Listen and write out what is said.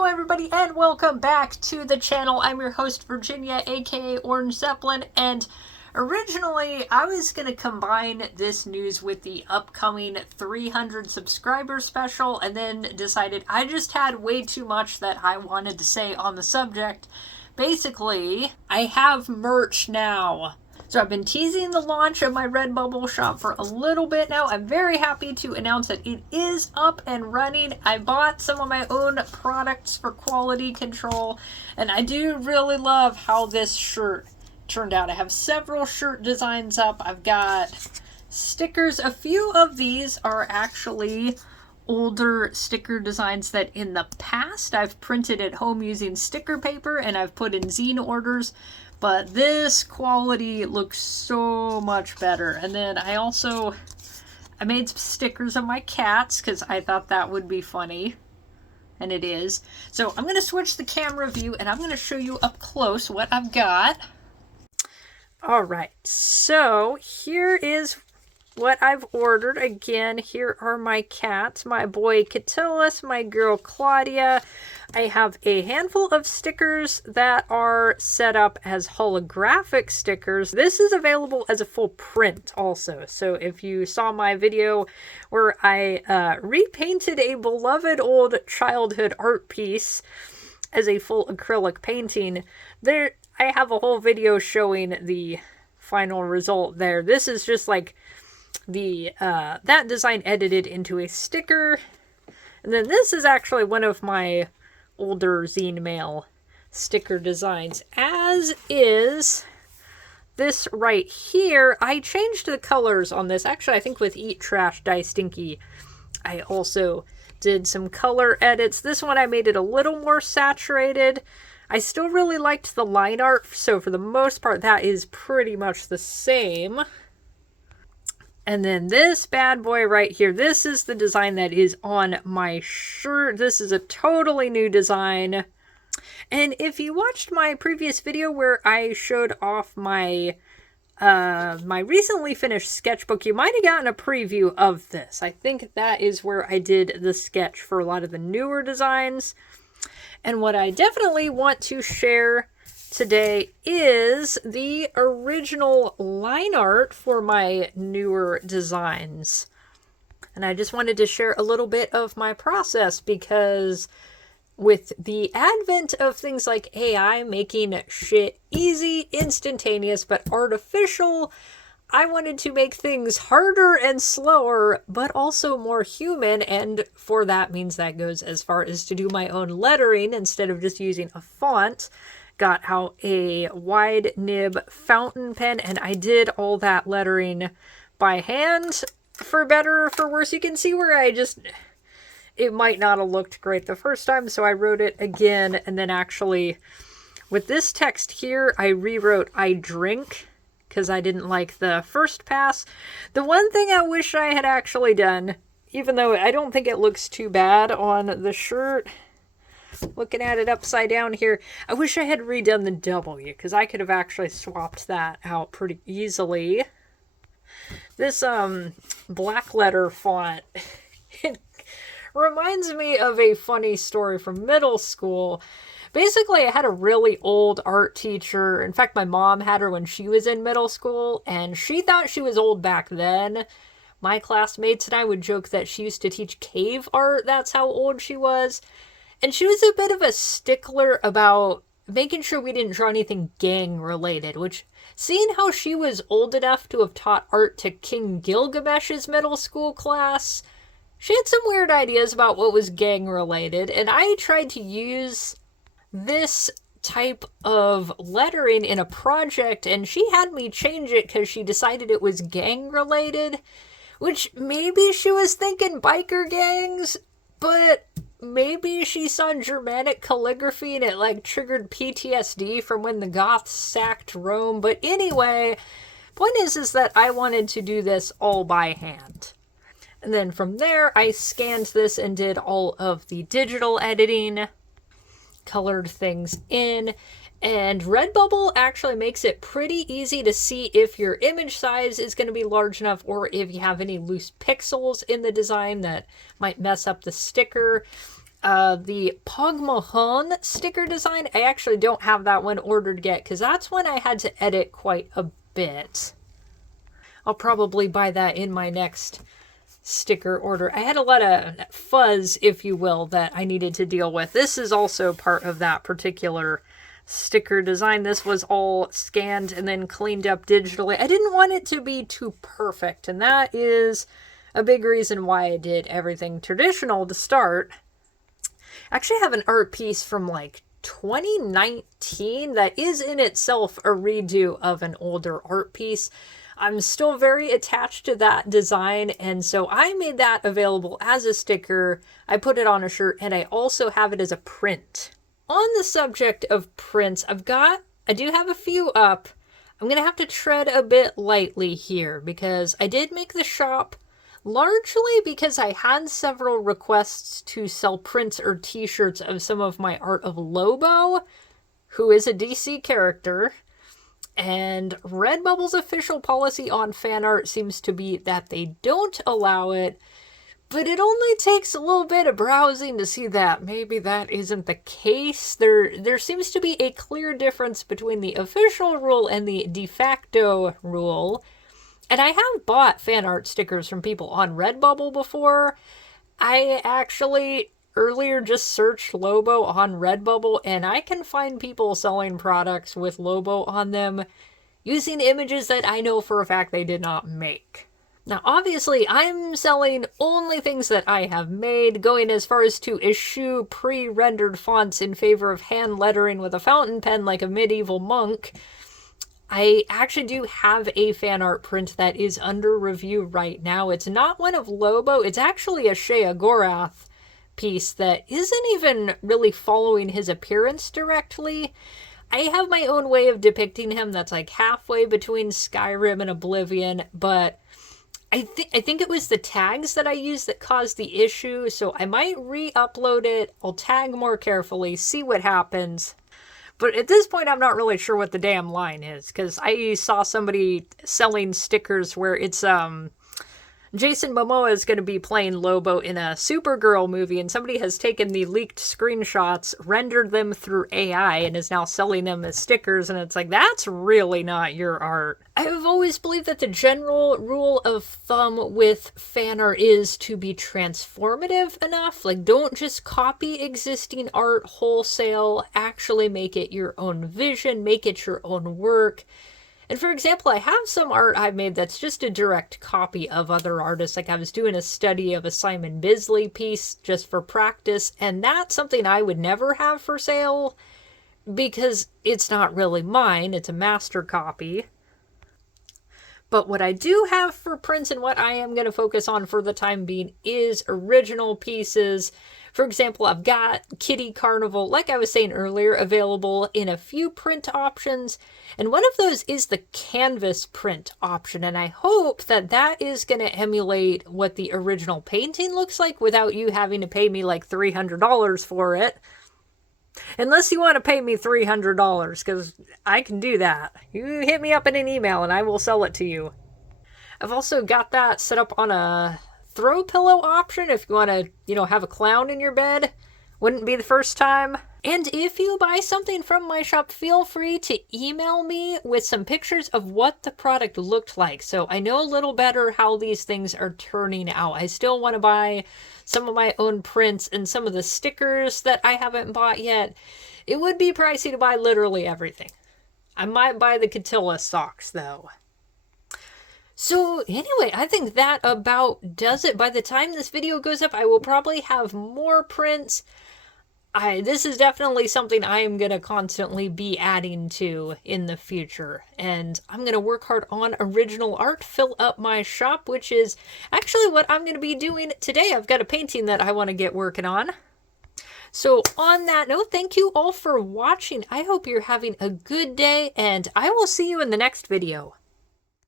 Hello everybody and welcome back to the channel. I'm your host Virginia, aka Orange Zeppelin, and originally I was going to combine this news with the upcoming 300 subscriber special, and then decided I just had way too much that I wanted to say on the subject. Basically, I have merch now. So I've been teasing the launch of my Redbubble shop for a little bit now. I'm very happy to announce that it is up and running. I bought some of my own products for quality control, and I do really love how this shirt turned out. I have several shirt designs up. I've got stickers. A few of these are actually older sticker designs that in the past I've printed at home using sticker paper and I've put in zine orders. But this quality looks so much better. And then I made stickers of my cats because I thought that would be funny. And it is. So I'm going to switch the camera view and I'm going to show you up close what I've got. Alright, so here is what I've ordered. Again, here are my cats. My boy Catullus, my girl Claudia. I have a handful of stickers that are set up as holographic stickers. This is available as a full print also. So if you saw my video where I repainted a beloved old childhood art piece as a full acrylic painting, there I have a whole video showing the final result there. This is just like the that design edited into a sticker. And then this is actually one of my older zine mail sticker designs, as is this right here. I changed the colors on this. Actually, I think with Eat Trash, Die Stinky, I also did some color edits. This one I made it a little more saturated. I still really liked the line art, so for the most part that is pretty much the same. And then this bad boy right here, this is the design that is on my shirt. This is a totally new design. And if you watched my previous video where I showed off my my recently finished sketchbook, you might have gotten a preview of this. I think that is where I did the sketch for a lot of the newer designs. And what I definitely want to share today is the original line art for my newer designs. And I just wanted to share a little bit of my process, because with the advent of things like AI making shit easy, instantaneous, but artificial, I wanted to make things harder and slower, but also more human, and for that means that goes as far as to do my own lettering instead of just using a font. Got out a wide nib fountain pen, and I did all that lettering by hand, for better or for worse. You can see where it might not have looked great the first time, so I wrote it again, and then actually, with this text here, I rewrote "I drink," because I didn't like the first pass. The one thing I wish I had actually done, even though I don't think it looks too bad on the shirt, looking at it upside down here, I wish I had redone the W, because I could have actually swapped that out pretty easily. This black letter font, it reminds me of a funny story from middle school. Basically, I had a really old art teacher. In fact, my mom had her when she was in middle school, and she thought she was old back then. My classmates and I would joke that she used to teach cave art. That's how old she was. And she was a bit of a stickler about making sure we didn't draw anything gang-related, which, seeing how she was old enough to have taught art to King Gilgamesh's middle school class, she had some weird ideas about what was gang-related, and I tried to use this type of lettering in a project, and she had me change it because she decided it was gang-related, which maybe she was thinking biker gangs, but maybe she saw Germanic calligraphy and it like triggered PTSD from when the Goths sacked Rome. But anyway, point is that I wanted to do this all by hand. And then from there, I scanned this and did all of the digital editing, colored things in, and Redbubble actually makes it pretty easy to see if your image size is going to be large enough, or if you have any loose pixels in the design that might mess up the sticker. the Pogmahon sticker design. I actually don't have that one ordered yet because that's one I had to edit quite a bit. I'll probably buy that in my next sticker order. I had a lot of fuzz, if you will, that I needed to deal with. This is also part of that particular sticker design. This was all scanned and then cleaned up digitally. I didn't want it to be too perfect, and that is a big reason why I did everything traditional to start. I actually have an art piece from like 2019 that is in itself a redo of an older art piece. I'm still very attached to that design, and so I made that available as a sticker. I put it on a shirt, and I also have it as a print. On the subject of prints, I do have a few up. I'm going to have to tread a bit lightly here because I did make the shop largely because I had several requests to sell prints or t-shirts of some of my art of Lobo, who is a DC character. And Redbubble's official policy on fan art seems to be that they don't allow it, but it only takes a little bit of browsing to see that maybe that isn't the case. There seems to be a clear difference between the official rule and the de facto rule. And I have bought fan art stickers from people on Redbubble before. I actually earlier just searched Lobo on Redbubble, and I can find people selling products with Lobo on them using images that I know for a fact they did not make. Now, obviously, I'm selling only things that I have made, going as far as to eschew pre-rendered fonts in favor of hand lettering with a fountain pen like a medieval monk. I actually do have a fan art print that is under review right now. It's not one of Lobo, it's actually a Shea Agorath piece that isn't even really following his appearance directly. I have my own way of depicting him that's like halfway between Skyrim and Oblivion, but I think it was the tags that I used that caused the issue, so I might re-upload it. I'll tag more carefully, see what happens. But at this point, I'm not really sure what the damn line is, because I saw somebody selling stickers where it's, Jason Momoa is going to be playing Lobo in a Supergirl movie, and somebody has taken the leaked screenshots, rendered them through AI, and is now selling them as stickers, and it's like, that's really not your art. I've always believed that the general rule of thumb with fan art is to be transformative enough. Like, don't just copy existing art wholesale, actually make it your own vision, make it your own work. And for example, I have some art I've made that's just a direct copy of other artists. Like I was doing a study of a Simon Bisley piece just for practice, and that's something I would never have for sale because it's not really mine, it's a master copy. But what I do have for prints and what I am going to focus on for the time being is original pieces. For example, I've got Kitty Carnival, like I was saying earlier, available in a few print options. And one of those is the canvas print option. And I hope that that is going to emulate what the original painting looks like without you having to pay me like $300 for it. Unless you want to pay me $300, because I can do that. You hit me up in an email and I will sell it to you. I've also got that set up on a throw pillow option if you want to, have a clown in your bed. Wouldn't be the first time. And if you buy something from my shop, feel free to email me with some pictures of what the product looked like, so I know a little better how these things are turning out. I still want to buy some of my own prints and some of the stickers that I haven't bought yet. It would be pricey to buy literally everything. I might buy the Catilla socks, though. So anyway, I think that about does it. By the time this video goes up, I will probably have more prints. This is definitely something I am going to constantly be adding to in the future. And I'm going to work hard on original art, fill up my shop, which is actually what I'm going to be doing today. I've got a painting that I want to get working on. So on that note, thank you all for watching. I hope you're having a good day, and I will see you in the next video.